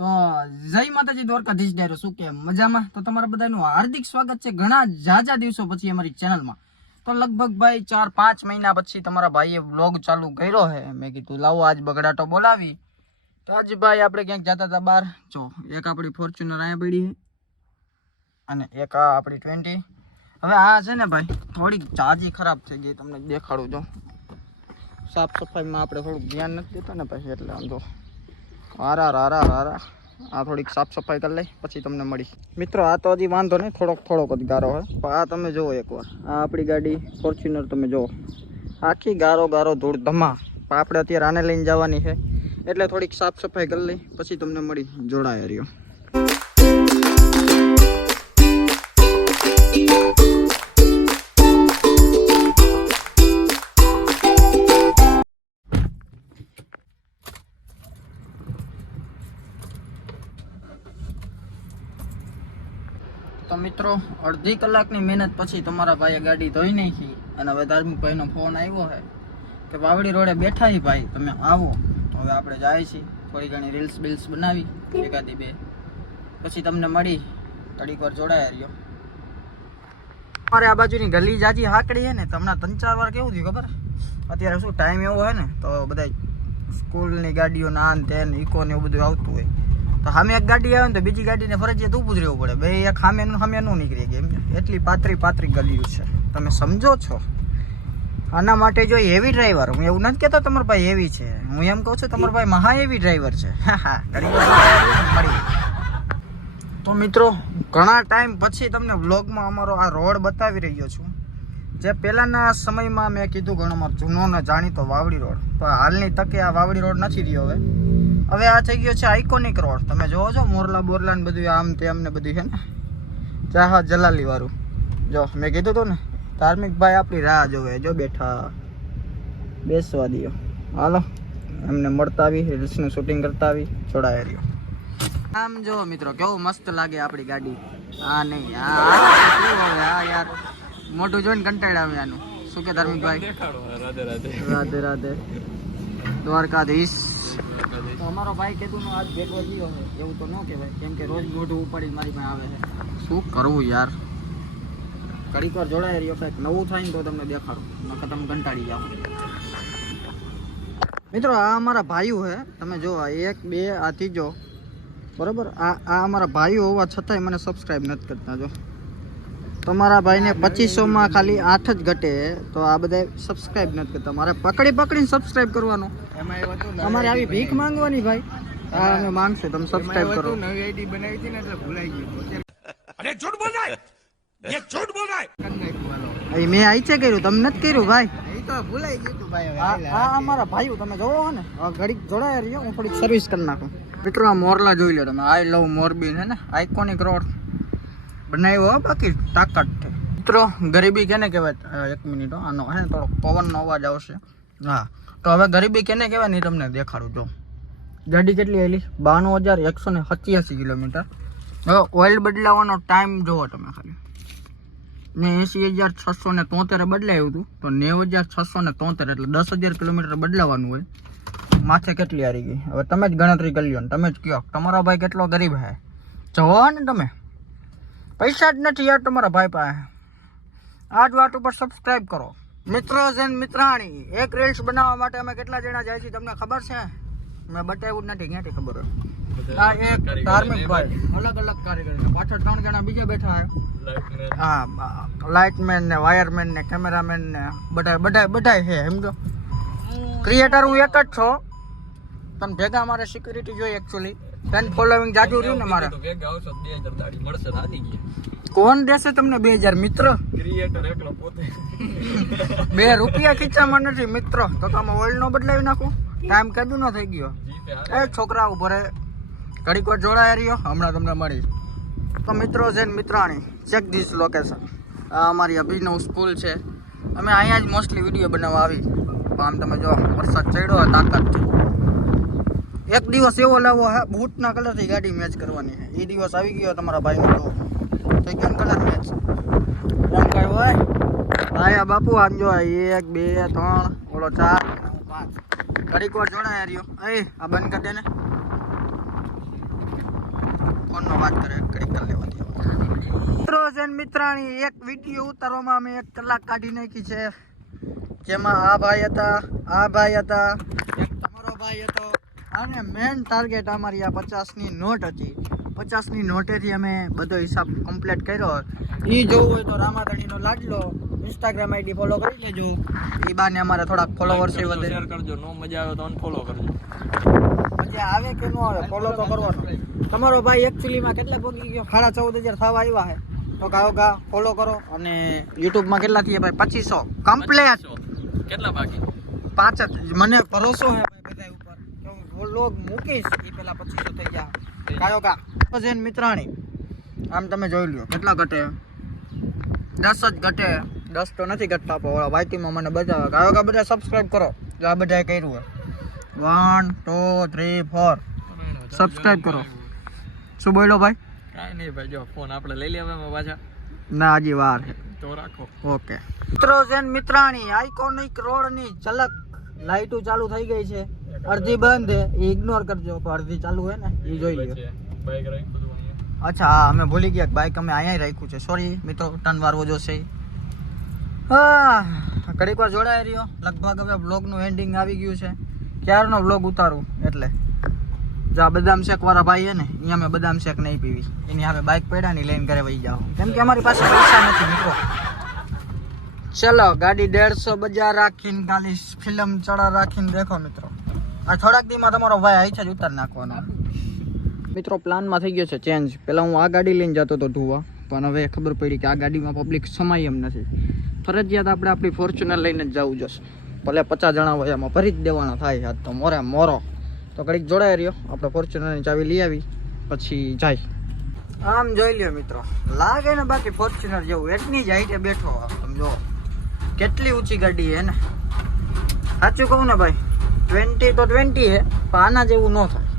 તો જય માતાજી દ્વારકાધીશ ડાયરો શું કે મજામાં? તો તમારા બધાનું હાર્દિક સ્વાગત છે ઘણા જાજા દિવસો પછી અમારી ચેનલમાં. તો લગભગ ભાઈ 4-5 મહિના પછી તમારા ભાઈએ વ્લોગ ચાલુ કર્યો છે. મેં કીધું લાવો આજ બગડાટો બોલાવી. તો આજ ભાઈ આપણે ક્યાંક જતા હતા બહાર. જો એક આપણી ફોર્ચ્યુનર અહીંયા પડી છે અને એક આ આપણી 20. હવે આ છે ને ભાઈ થોડીક ચાર્જી ખરાબ થઈ ગઈ, તમને દેખાડું. જો સાફ સફાઈમાં આપણે થોડુંક ધ્યાન નથી દેતા ને પછી, એટલે આમ જો આ થોડીક સાફ સફાઈ કરી લઈ પછી તમને મળી. મિત્રો આ તો હજી વાંધો નહીં, થોડોક જ ગારો હોય. પણ આ તમે જુઓ એકવાર, આ આપણી ગાડી ફોર્ચ્યુનર તમે જુઓ, આખી ગારો ધૂળ ધમા. પણ આપણે અત્યારે આને લઈને જવાની છે એટલે થોડીક સાફ સફાઈ કરી લઈ પછી તમને મળી. જોડાય રહ્યો. તો મિત્રો અડધી કલાકની મહેનત પછી તમારા ભાઈએ ગાડી ધોઈ નાખી અને હવે ધાર્મિક ભાઈનો ફોન આવ્યો છે કે વાવડી રોડે બેઠા હી ભાઈ, તમે આવો. તો હવે આપણે જાય છીએ, થોડી ઘણી રીલ્સ બનાવી એકાદી બે, પછી તમને મળી. ઘડીક વાર જોડાયા રહ્યો. અમારે આ બાજુની ગલી જાજી હાકડી છે ને, તમને 3-4 વાર કેવું થયું ખબર? અત્યારે શું ટાઈમ એવો હોય ને તો બધા સ્કૂલની ગાડીઓ નાન તેન ઇકો ને એવું બધું આવતું હોય. તો સામે એક ગાડી આવે ને તો બીજી ગાડીને ફરજિયાત ઊભું જ રહેવું પડે. બે એક સામે ન નીકળી ગયા, એમ એટલી પાતરી ગલીઓ છે, તમે સમજો છો? આના માટે જો હેવી ડ્રાઈવર, હું એવું નથી કહેતો તમારો ભાઈ હેવી છે, હું એમ કહું છું તમારો ભાઈ મહા હેવી ડ્રાઈવર છે. તો મિત્રો ઘણા ટાઈમ પછી તમને વ્લોગમાં અમારો આ રોડ બતાવી રહ્યો છું. જે પહેલાંના સમયમાં મેં કીધું ઘણો અમારો જૂનો ને જાણીતો વાવડી રોડ, પણ હાલની તકે આ વાવડી રોડ નથી રહ્યો. હવે આ થઈ ગયો છે આઇકોનિક રોડ. તમે જોવો છો મોરલા બોરલા ને બધું આમ તેમ ને બધું છે ને, ચાહા જલાલી વાળું. જો મેં કીધું હતું ને, ધાર્મિક ભાઈ આપણી રાહ જોવે, જો બેઠા. બેસવા દો, હાલો એમને મળતા આવી, રીલ્સનું શૂટિંગ કરતા આવી, જોડાયા રહ્યો. આમ જો મિત્રો કેવું મસ્ત લાગે આપણી ગાડી. હા નહીં આ યાર મોટું જોઈને કંટાળ્યા આનું. શું કે ધાર્મિક ભાઈ? રાધે રાધે દ્વારકાધીશ. તો અમારો ભાઈ કીધું આજ ભેગો થયો છે એવું તો ન કહેવાય, કેમ કે રોજ મોઢું ઉપાડી મારી પાસે આવે છે. શું કરવું યાર? ઘડીક વાર જોડાઈ રહ્યો, કંઈક નવું થાય ને તો તમને દેખાડું, નકર તમે કંટાળી જાઓ. મિત્રો આ અમારા ભાઈઓ છે, તમે જો 1 2 આ ત્રીજો બરોબર. આ અમારા ભાઈઓ હોવા છતાંય મને સબસ્ક્રાઈબ નથી કરતા. જો તમારા ભાઈને 2500માં ખાલી 8 જ ઘટે, તો આ બધા સબસ્ક્રાઈબ નથી કરતા. મારે પકડીને સબસ્ક્રાઈબ કરવાનું. અમારે આવી ભીખ માંગવાની ભાઈ. હા અમે માંગશે, તમે સબસ્ક્રાઇબ કરો. નવી આઈડી બનાવી હતી ને એટલે ભૂલાઈ ગયું. અરે ઝૂઠ બોલ રહા હે, ये झूठ बोल रहा है. મેં આઈ છે કર્યું, તમે નથી કર્યું ભાઈ. એ તો ભૂલાઈ ગયું તું ભાઈ. આ અમારા ભાઈઓ તમે જોવો ને, ઘડીક જોડાયા રહ્યો, હું થોડીક સર્વિસ કરી નાખું. મિત્રો આ મોરલા જોઈ લો તમે, આઈ લવ મોરબી છે ને, આઇકોનિક રોડ બનાવ્યો. બાકી તાકાત છે મિત્રો. ગરીબી કેને કહેવાય? 1 મિનિટ આનો હે ને થોડો પવનનો અવાજ આવશે. હા તો હવે ગરીબી કેને કહેવાય નહીં તમને દેખાડું. જો ગાડી કેટલી આવેલી 92,187 કિલોમીટર. હવે ઓઇલ બદલાવાનો ટાઈમ જોવો તમે ખાલી. મેં 80,673 બદલાવ્યું હતું, તો 90,673 એટલે 10,000 કિલોમીટર બદલાવાનું હોય. માથે કેટલી હારી ગઈ? હવે તમે જ ગણતરી કરી લો ને તમે જ કહો તમારો ભાઈ કેટલો ગરીબ હે. જોવો ને તમે, પૈસા જ નથી યાર તમારા ભાઈ પાસે. આ જ વાત ઉપર સબસ્ક્રાઈબ કરો. મિત્રો જેન મિત્રાણી, એક રીલ્સ બનાવવા માટે અમે કેટલા જણા જાય છે તમને ખબર છે? મેં બતાવ્યું જ નથી, ક્યાંથી ખબર હોય? આ એક ધાર્મિક ભાઈ અલગ કારીગર, પાછળ 3 જણા બીજા બેઠા છે. હા લાઇટમેન ને વાયરમેન ને કેમેરામેન ને બધા છે. સમજો ક્રિએટર હું એક જ છો, પણ ભેગા મારે સિક્યુરિટી જોઈએ. એકચ્યુઅલી ફેન ફોલોવિંગ જાજુ રહ્યું ને મારે. કોણ દેશે તમને 2000? મિત્ર ક્રિએટર એકલો પોતે 2 રૂપિયા ખીચામાં નથી મિત્રો. તો તમે ઓઇલ નો બદલાવી નાખો, ટાઈમ કદું ન થઈ ગયો. એ છોકરા ઉપર ઘડીક વાર જોડાયા રહ્યો, હમણાં તમને મળી. તો મિત્રો છે મિત્રાણી, ચેક ધીસ લોકેશન. આ અમારી અભિનવ સ્કૂલ છે. અમે અહીંયા જ મોસ્ટલી વિડીયો બનાવવા આવી. આમ તમે જો વરસાદ ચડ્યો, તાકાત છે. એક દિવસ એવો લાવો હે, બૂટના કલરથી ગાડી મેચ કરવાની છે. એ દિવસ આવી ગયો તમારા ભાઈનો. જો થઈ ગયો કલર મેચ. એમ કઈ હોય આયા બાપુ? આમ જો 1 2 3 ઓલો 4 5 ઘડીક વાર જોડાયા રહ્યો. આ બંધ કરી દે ને. સ્ટાર્ટ કરે કડીક કરી લેવાથી મિત્રો જન મિત્રાણી એક વિડીયો ઉતારવામાં અમે 1 કલાક કાઢી નાખી છે જેમાં આ ભાઈ હતા એક તમારો ભાઈ હતો અને મેન ટાર્ગેટ અમારી આ 50ની નોટ હતી 50ની નોટેથી અમે બધો હિસાબ કમ્પ્લીટ કર્યો એ જોવું હોય તો રામાધણીનો લાડલો ઇન્સ્ટાગ્રામ આઈડી ફોલો કરી લેજો એ બાને અમારે થોડાક ફોલોવર્સ વધે શેર કરજો નો મજા આવે તો અનફોલો કરજો મજા આવે કે ન આવે ફોલો તો કરવાનો તમારો ભાઈ એકચ્યુઅલીમાં કેટલા પગી ગયો 14,500 થવા આવ્યા છે તો ગા ફોલો કરો અને યુટ્યુબમાં કેટલા થયા ભાઈ 2500 કમ્પ્લીટ કેટલા બાકી 5 જ મને ભરોસો છે ભાઈ બધા ઉપર કે હું વ્લોગ મૂકીશ એ પહેલા 2500 થઈ ગયા કાયો કા જૈન મિત્રાણી આમ તમે જોઈ લ્યો કેટલા ઘટે 10 જ ઘટે 10 તો નથી ઘટતા પણ વાયટીમાં મને બતાવે કાયો કા બધા સબસ્ક્રાઇબ કરો જો આ બધાએ કર્યું છે 1 2 3 4 સબસ્ક્રાઇબ કરો શું બોલ્યો ભાઈ કાઈ નહીં ભાઈ જો ફોન આપણે લઈ લેવામાં પાછા ના હજી વાર છે તો રાખો ઓકે મિત્રો જૈન મિત્રાણી આઇકોનિક રોડની ઝલક લાઈટો ચાલુ થઈ ગઈ છે અડધી બંધ છે એ ઇગ્નોર કરજો પણ અડધી ચાલુ છે ને એ જોઈ લ્યો બાઈક રાખ બધું અહીંયા અચ્છા હા અમે ભૂલી ગયા બાઈક અમે અહીંયા રાખ્યું છે સોરી મિત્રો ટર્ન વારવો જોશે હા ઘડીક વાર જોડાઈ રહ્યો લગભગ હવે બ્લોગનું એન્ડિંગ આવી ગયું છે ક્યારનો બ્લોગ ઉતારું એટલે જો આ બદામ શેક વાળા ભાઈ છે ને અહીંયા અમે બદામ શેક નહીં પીવી એની અમે બાઇક પડ્યાની લઈને ઘરે વહી જાઓ કેમ કે અમારી પાસે પૈસા નથી મિત્રો ચલો ગાડી 150 બજાર રાખીને ખાલી ફિલ્મ ચડા રાખીને દેખો મિત્રો આ થોડાક દીમાં તમારો ભાઈ આઈ જ ઉતાર નાખવાનો મિત્રો પ્લાનમાં થઈ ગયો છે ચેન્જ પહેલાં હું આ ગાડી લઈને જતો હતો ધોવા પણ હવે ખબર પડી કે આ ગાડીમાં પબ્લિક સમાય એમ નથી ફરજિયાત આપણે આપણી ફોર્ચ્યુનર લઈને જ જવું જશે ભલે 50 જણા હોય એમાં ભરી જ દેવાના થાય આજ તો મોરો તો ઘડીક જોડાઈ રહ્યો આપણે ફોર્ચ્યુનરની ચાવી લઈ આવી પછી જાય આમ જોઈ લ્યો મિત્રો લાગે ને બાકી ફોર્ચ્યુનર જેવું એટલી જ હાઈટે બેઠો તમે જો કેટલી ઊંચી ગાડી છે ને સાચું કહું ને ભાઈ 20 તો 20 છે પણ આના જેવું ન થાય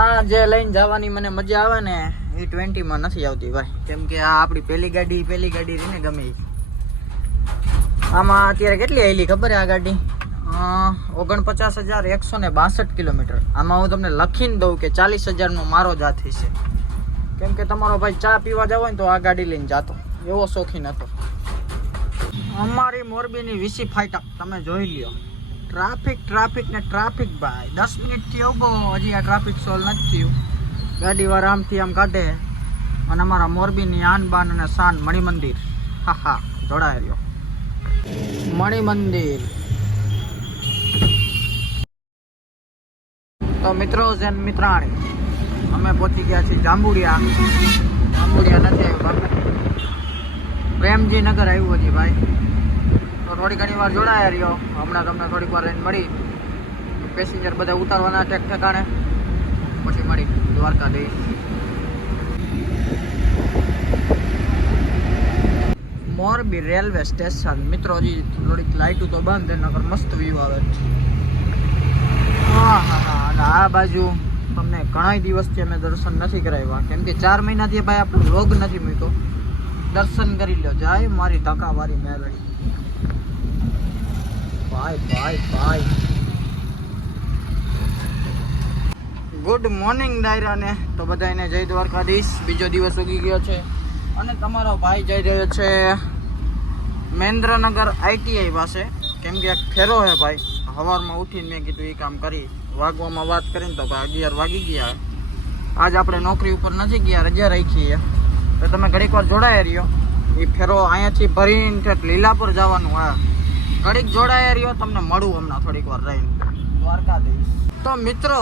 આ જે લઈને જવાની મને મજા આવે ને એ 20માં નથી આવતી ભાઈ કેમ કે આ આપણી પહેલી ગાડી રહીને ગમે એ આમાં અત્યારે કેટલી આવેલી ખબર છે આ ગાડી 49,162 કિલોમીટર આમાં હું તમને લખીને દઉં કે 40,000નો મારો જાથી છે કેમ કે તમારો ભાઈ ચા પીવા જાવ ને તો આ ગાડી લઈને જાતો એવો શોખીન હતો અમારી મોરબીની વીસી ફાઈટા તમે જોઈ લ્યો ટ્રાફિક ને ટ્રાફિક ભાઈ 10 મિનિટથી ઉભો હજી આ ટ્રાફિક સોલ્વ નથી થયું ગાડી વાર આમથી આમ કાઢે અને અમારા મોરબીની આન બાન અને શાન મણિમંદિર હા જોડાઈ રહ્યો મણિમંદિર તો મિત્રો જૈન મિત્રાણી અમે પહોંચી ગયા છીએ જાંબુડિયા નથી પ્રેમજી નગર આવ્યું હજી ભાઈ તો થોડી ઘણી વાર જોડાયા રહ્યો હમણાં તમને થોડીક વાર લઈને મળી પેસેન્જર બધા ઉતારવાના ઠેકાણે પછી મળી દ્વારકાધીશ મોરબી રેલવે સ્ટેશન મિત્રો હજી થોડીક લાઇટો તો બંધ નગર મસ્ત વ્યૂ આવે હા અને આ બાજુ તમને ઘણા દિવસથી અમે દર્શન નથી કરાવ્યા કેમ કે 4 મહિનાથી ભાઈ આપણો વ્લોગ નથી મૂક્યો દર્શન કરી લો જાય મારી ધક્કાવારી મેલડી ભાઈ ગુડ મોર્નિંગ ડાયરાને તો બધાને જય દ્વારકાધીશ બીજો દિવસ ઉગી ગયો છે અને તમારો ભાઈ જઈ રહ્યો છે મહેન્દ્રનગર ITI પાસે કેમ કે એક ફેરો છે ભાઈ સવારમાં ઉઠીને મેં કીધું એ કામ કરી વાગવામાં વાત કરીને તો ભાઈ 11 વાગી ગયા આજ આપણે નોકરી ઉપર નથી ગયા રજા રાખી તો તમે ઘડીક વાર જોડાયા રહ્યો એ ફેરો અહીંયાથી ભરીને લીલાપુર જવાનું હા ઘડીક જોડાયા રહ્યો તમને મળું હમણાં થોડીક વાર રહીને દ્વારકાધીશ તો મિત્રો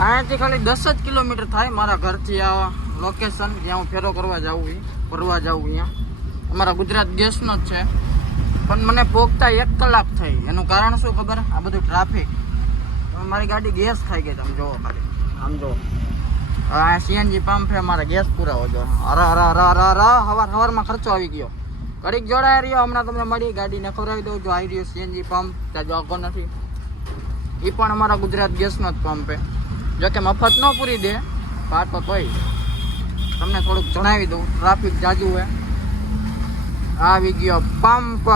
અહીંયાથી ખાલી 10 જ કિલોમીટર થાય મારા ઘરથી આ લોકેશન જ્યાં હું ફેરો કરવા જાઉં અહીંયા અમારા ગુજરાત ગેસનો જ છે પણ મને પોગતા 1 કલાક થઈ એનું કારણ શું ખબર આ બધું ટ્રાફિક મારી ગાડી ગેસ ખાઈ ગઈ તમે જોવો ખાલી આમ જો CNG પંપ છે મારે ગેસ પુરાવો જો હવારમાં ખર્ચો આવી ગયો ઘડીક જોડાઈ રહ્યો હમણાં તમને મળી ગાડીને ખવડાવી દઉં જો આવી રહ્યો CNG પંપ ત્યાં જોગો નથી એ પણ અમારા ગુજરાત ગેસનો જ પંપ છે જો કે મફત ન પૂરી દે પાટો તોય તમને થોડુંક જણાવી દઉં ટ્રાફિક જાજુ હે આવી ગયો પંપ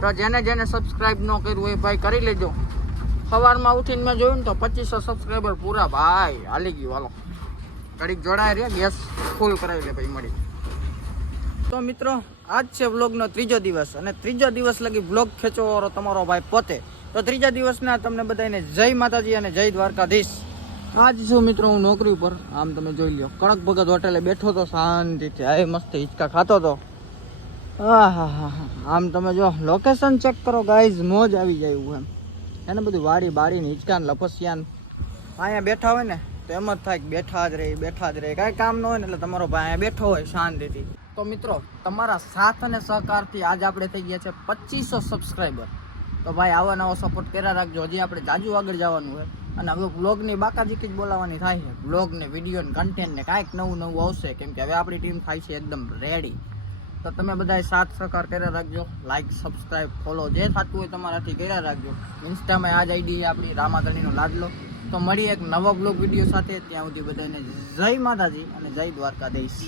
તો જેને સબસ્ક્રાઇબ ન કર્યું હોય ભાઈ કરી લેજો સવારમાં ઉઠીને મેં જોયું ને તો 2500 સબસ્ક્રાઈબર પૂરા ભાઈ હાલી ગયું હાલો ઘડીક જોડાય રહ્યા, ગેસ ફૂલ કરાવી લે પછી મળી. તો મિત્રો આજ છે વ્લોગનો ત્રીજો દિવસ અને ત્રીજો દિવસ લગી વ્લોગ ખેંચવાનો તમારો ભાઈ પોતે. તો ત્રીજા દિવસના તમને બધાને જય માતાજી અને જય દ્વારકાધીશ. આજ છું મિત્રો હું નોકરી ઉપર. આમ તમે જોઈ લ્યો, કડક ભગત હોટેલે બેઠો તો શાંતિથી, આ મસ્ત હિંચકા ખાતો તો. આમ તમે જો લોકેશન ચેક કરો ગાઈઝ, મોજ આવી જાય એવું એમ. એને બધું વાડી બાડીને હિંચકાને લપસિયાન અહીંયા બેઠા હોય ને તો એમ જ થાય કે બેઠા જ રહે, કાંઈ કામ ન હોય ને એટલે તમારો ભાઈ અહીંયા બેઠો હોય શાંતિથી. તો મિત્રો તમારા સાથ અને સહકારથી આજ આપણે થઈ ગયા છે 2500 સબસ્ક્રાઈબર. તો ભાઈ આવા નવો સપોર્ટ કર્યા રાખજો. હજી આપણે જાજુ આગળ જવાનું હોય અને હવે બ્લોગની બાકાજીકી જ બોલાવવાની થાય છે. બ્લોગ ને વિડીયો ને કન્ટેન્ટ ને કાંઈક નવું આવશે, કેમ કે હવે આપણી ટીમ થાય છે એકદમ રેડી. તો તમે બધાએ સાથ સહકાર કર્યા રાખજો. લાઈક, સબસ્ક્રાઈબ, ફોલો જે થતું હોય તમારાથી કર્યા રાખજો. ઇન્સ્ટામાં આ જ આઈડી છે આપણી, રામાધણીનો લાડલો. તો મળીએ એક નવા બ્લોગ વિડીયો સાથે. ત્યાં સુધી બધાને જય માતાજી અને જય દ્વારકાધીશ.